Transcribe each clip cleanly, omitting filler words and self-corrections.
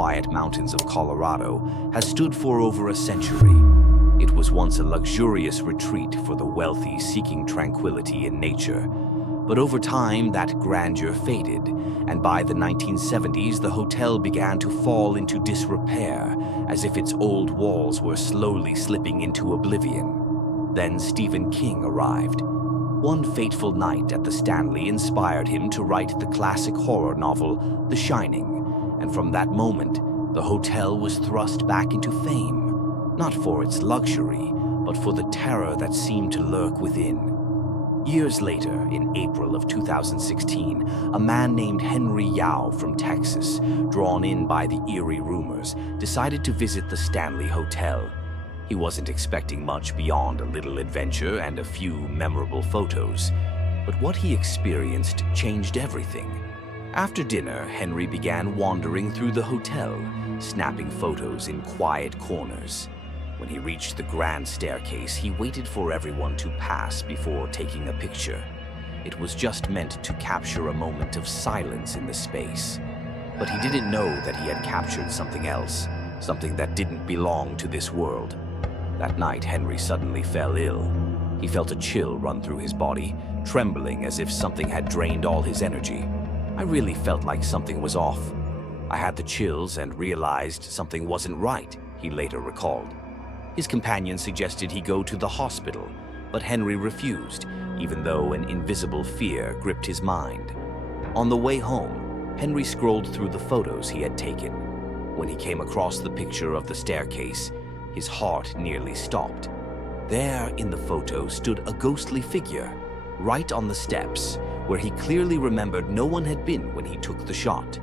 quiet mountains of Colorado has stood for over a century. It was once a luxurious retreat for the wealthy seeking tranquility in nature. But over time, that grandeur faded, and by the 1970s, the hotel began to fall into disrepair, as if its old walls were slowly slipping into oblivion. Then Stephen King arrived. One fateful night at the Stanley inspired him to write the classic horror novel, The Shining, and from that moment, the hotel was thrust back into fame, not for its luxury, but for the terror that seemed to lurk within. Years later, in April of 2016, a man named Henry Yao from Texas, drawn in by the eerie rumors, decided to visit the Stanley Hotel. He wasn't expecting much beyond a little adventure and a few memorable photos. But what he experienced changed everything. After dinner, Henry began wandering through the hotel, snapping photos in quiet corners. When he reached the grand staircase, he waited for everyone to pass before taking a picture. It was just meant to capture a moment of silence in the space. But he didn't know that he had captured something else, something that didn't belong to this world. That night, Henry suddenly fell ill. He felt a chill run through his body, trembling as if something had drained all his energy. I really felt like something was off. I had the chills and realized something wasn't right, he later recalled. His companion suggested he go to the hospital, but Henry refused, even though an invisible fear gripped his mind. On the way home, Henry scrolled through the photos he had taken. When he came across the picture of the staircase, his heart nearly stopped. There, in the photo, stood a ghostly figure, right on the steps, where he clearly remembered no one had been when he took the shot.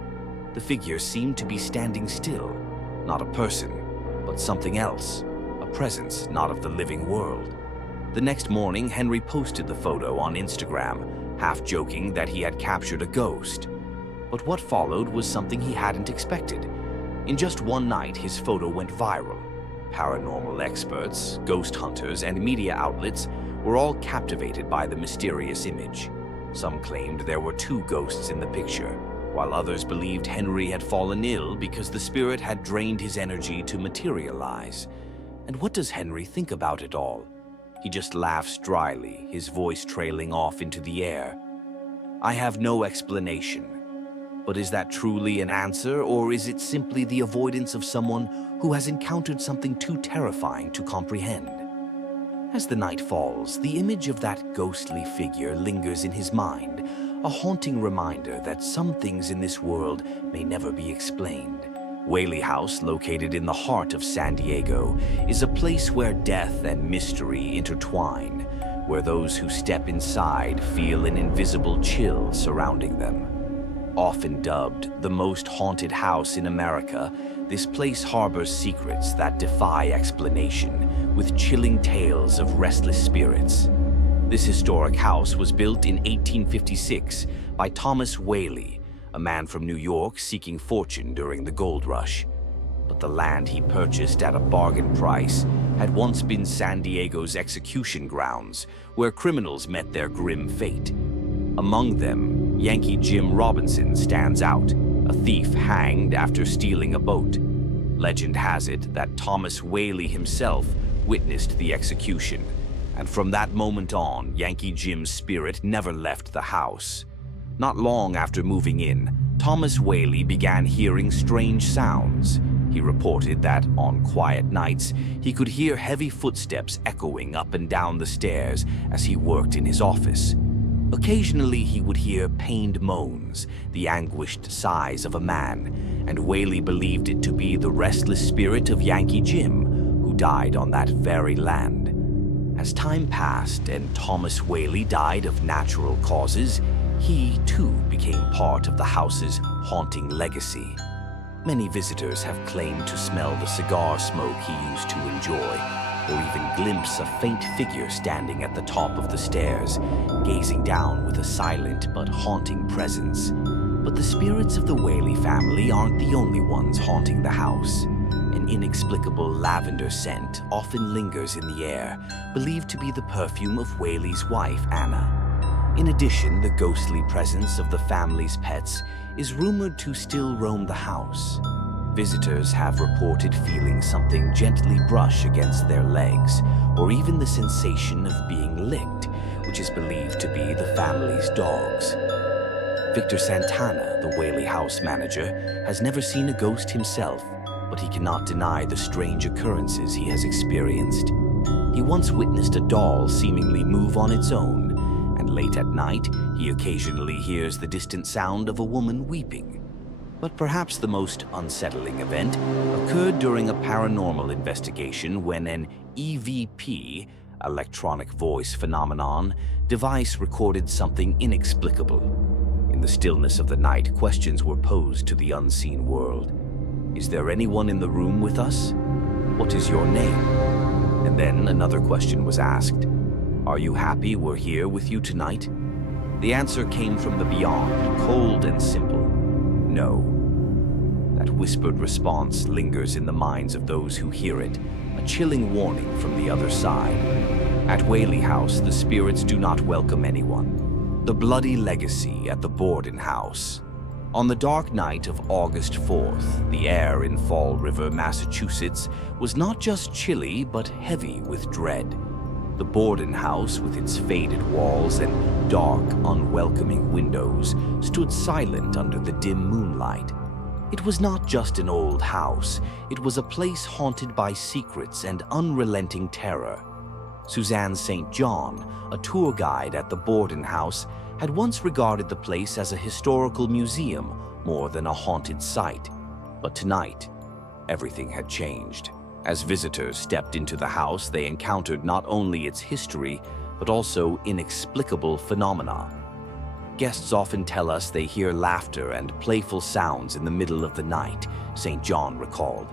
The figure seemed to be standing still, not a person, but something else, a presence not of the living world. The next morning, Henry posted the photo on Instagram, half joking that he had captured a ghost. But what followed was something he hadn't expected. In just one night, his photo went viral. Paranormal experts, ghost hunters, and media outlets were all captivated by the mysterious image. Some claimed there were two ghosts in the picture, while others believed Henry had fallen ill because the spirit had drained his energy to materialize. And what does Henry think about it all? He just laughs dryly, his voice trailing off into the air. I have no explanation. But is that truly an answer, or is it simply the avoidance of someone who has encountered something too terrifying to comprehend? As the night falls, the image of that ghostly figure lingers in his mind, a haunting reminder that some things in this world may never be explained. Whaley House, located in the heart of San Diego, is a place where death and mystery intertwine, where those who step inside feel an invisible chill surrounding them. Often dubbed the most haunted house in America, this place harbors secrets that defy explanation, with chilling tales of restless spirits. This historic house was built in 1856 by Thomas Whaley, a man from New York seeking fortune during the gold rush. But the land he purchased at a bargain price had once been San Diego's execution grounds, where criminals met their grim fate. Among them, Yankee Jim Robinson stands out, a thief hanged after stealing a boat. Legend has it that Thomas Whaley himself witnessed the execution, and from that moment on, Yankee Jim's spirit never left the house. Not long after moving in, Thomas Whaley began hearing strange sounds. He reported that on quiet nights, he could hear heavy footsteps echoing up and down the stairs as he worked in his office. Occasionally, he would hear pained moans, the anguished sighs of a man, and Whaley believed it to be the restless spirit of Yankee Jim, who died on that very land. As time passed and Thomas Whaley died of natural causes, he, too, became part of the house's haunting legacy. Many visitors have claimed to smell the cigar smoke he used to enjoy, or even glimpse a faint figure standing at the top of the stairs, gazing down with a silent but haunting presence. But the spirits of the Whaley family aren't the only ones haunting the house. An inexplicable lavender scent often lingers in the air, believed to be the perfume of Whaley's wife, Anna. In addition, the ghostly presence of the family's pets is rumored to still roam the house. Visitors have reported feeling something gently brush against their legs, or even the sensation of being licked, which is believed to be the family's dogs. Victor Santana, the Whaley house manager, has never seen a ghost himself, but he cannot deny the strange occurrences he has experienced. He once witnessed a doll seemingly move on its own, and late at night, he occasionally hears the distant sound of a woman weeping. But perhaps the most unsettling event occurred during a paranormal investigation when an EVP, electronic voice phenomenon, device recorded something inexplicable. In the stillness of the night, questions were posed to the unseen world. Is there anyone in the room with us? What is your name? And then another question was asked. Are you happy we're here with you tonight? The answer came from the beyond, cold and simple. No. That whispered response lingers in the minds of those who hear it, a chilling warning from the other side. At Whaley House, the spirits do not welcome anyone. The bloody legacy at the Borden House. On the dark night of August 4th, the air in Fall River, Massachusetts, was not just chilly but heavy with dread. The Borden House, with its faded walls and dark, unwelcoming windows, stood silent under the dim moonlight. It was not just an old house, it was a place haunted by secrets and unrelenting terror. Suzanne St. John, a tour guide at the Borden House, had once regarded the place as a historical museum more than a haunted site. But tonight, everything had changed. As visitors stepped into the house, they encountered not only its history, but also inexplicable phenomena. Guests often tell us they hear laughter and playful sounds in the middle of the night, St. John recalled.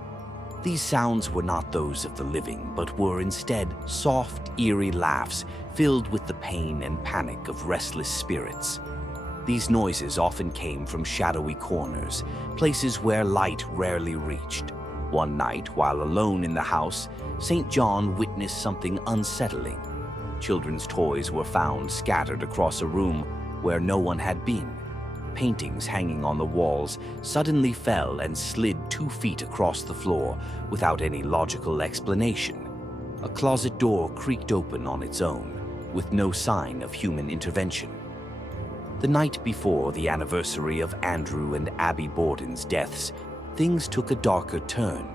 These sounds were not those of the living, but were instead soft, eerie laughs filled with the pain and panic of restless spirits. These noises often came from shadowy corners, places where light rarely reached. One night, while alone in the house, St. John witnessed something unsettling. Children's toys were found scattered across a room where no one had been. Paintings hanging on the walls suddenly fell and slid 2 feet across the floor without any logical explanation. A closet door creaked open on its own, with no sign of human intervention. The night before the anniversary of Andrew and Abby Borden's deaths, things took a darker turn.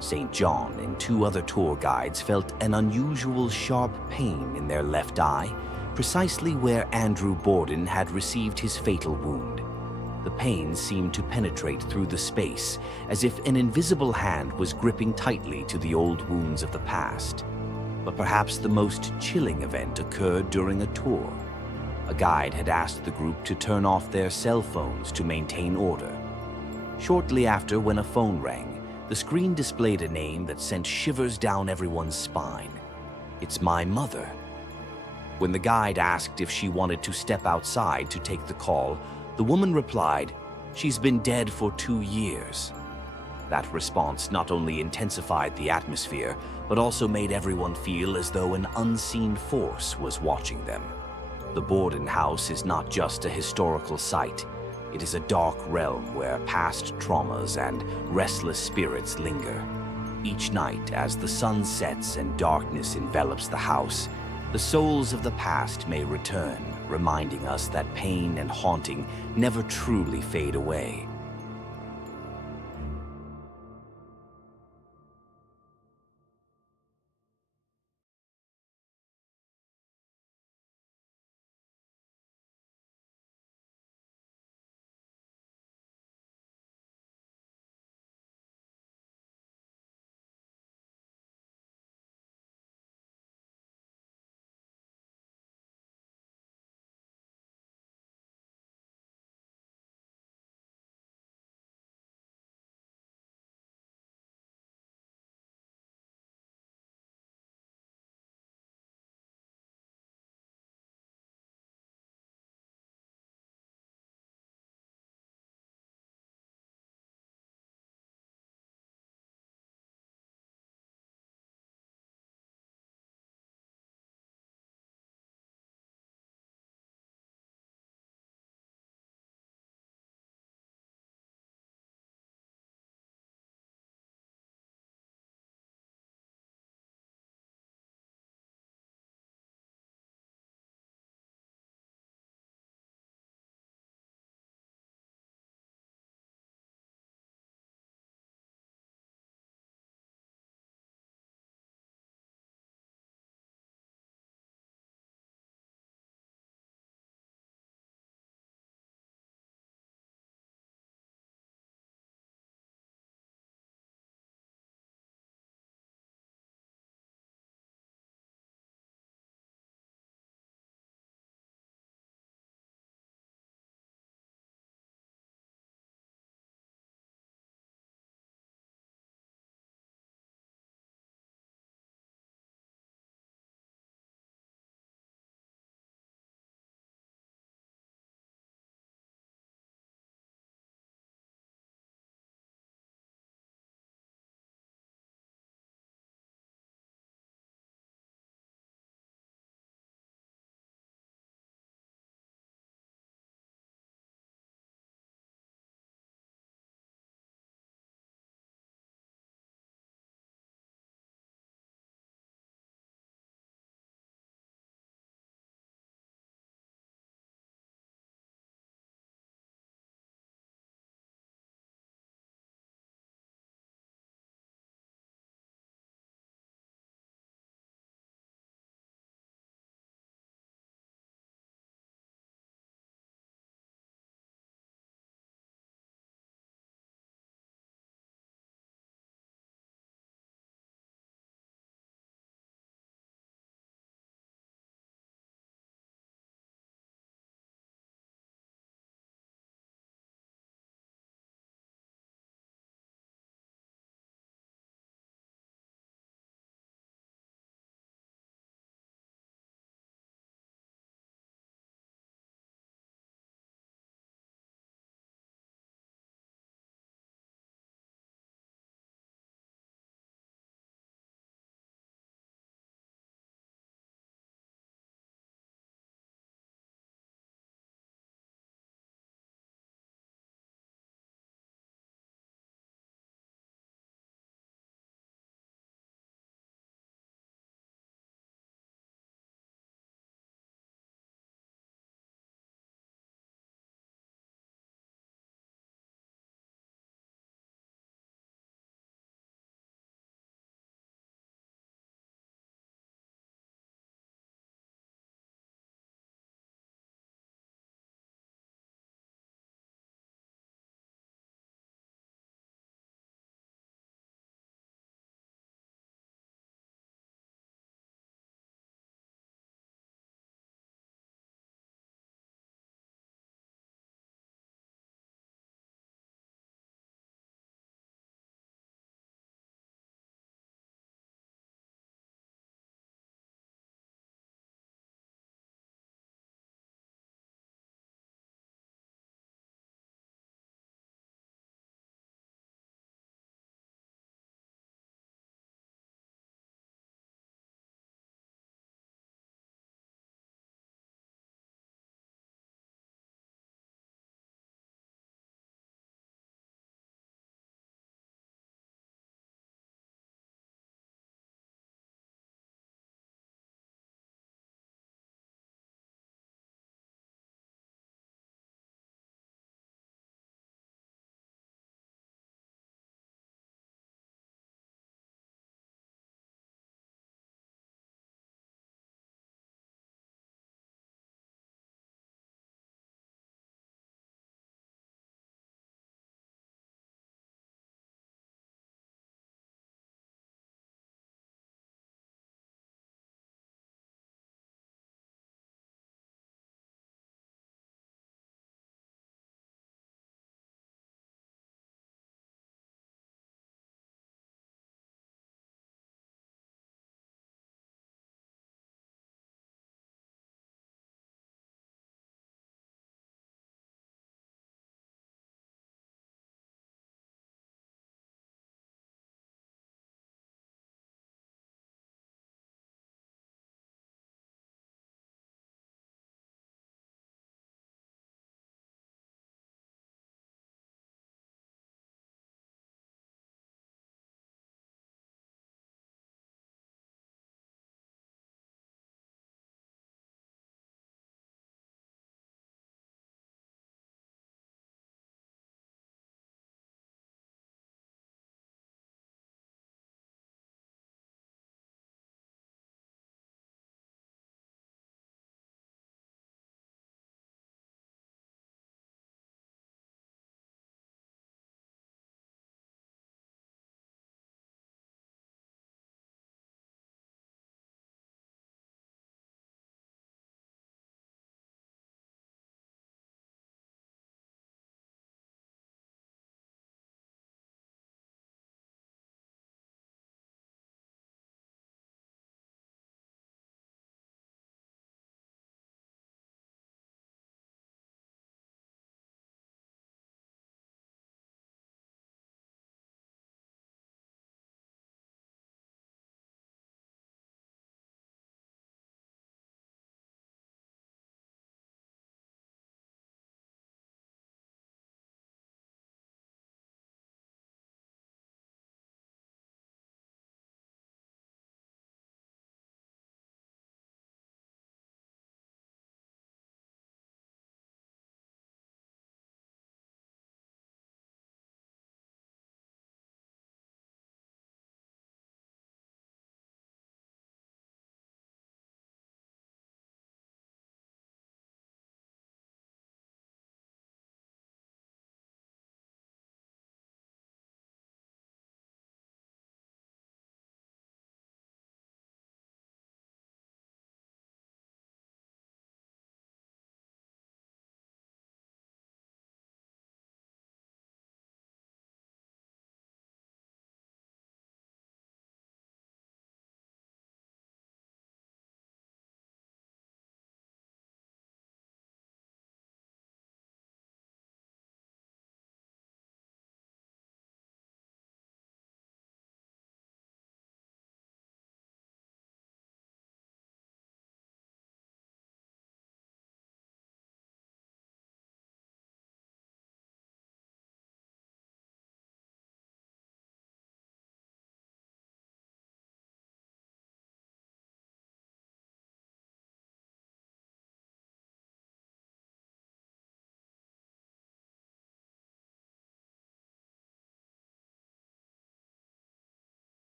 St. John and 2 other tour guides felt an unusual sharp pain in their left eye, precisely where Andrew Borden had received his fatal wound. The pain seemed to penetrate through the space, as if an invisible hand was gripping tightly to the old wounds of the past. But perhaps the most chilling event occurred during a tour. A guide had asked the group to turn off their cell phones to maintain order. Shortly after, when a phone rang, the screen displayed a name that sent shivers down everyone's spine. It's my mother. When the guide asked if she wanted to step outside to take the call, the woman replied, "She's been dead for 2 years." That response not only intensified the atmosphere, but also made everyone feel as though an unseen force was watching them. The Borden House is not just a historical site. It is a dark realm where past traumas and restless spirits linger. Each night, as the sun sets and darkness envelops the house, the souls of the past may return, reminding us that pain and haunting never truly fade away.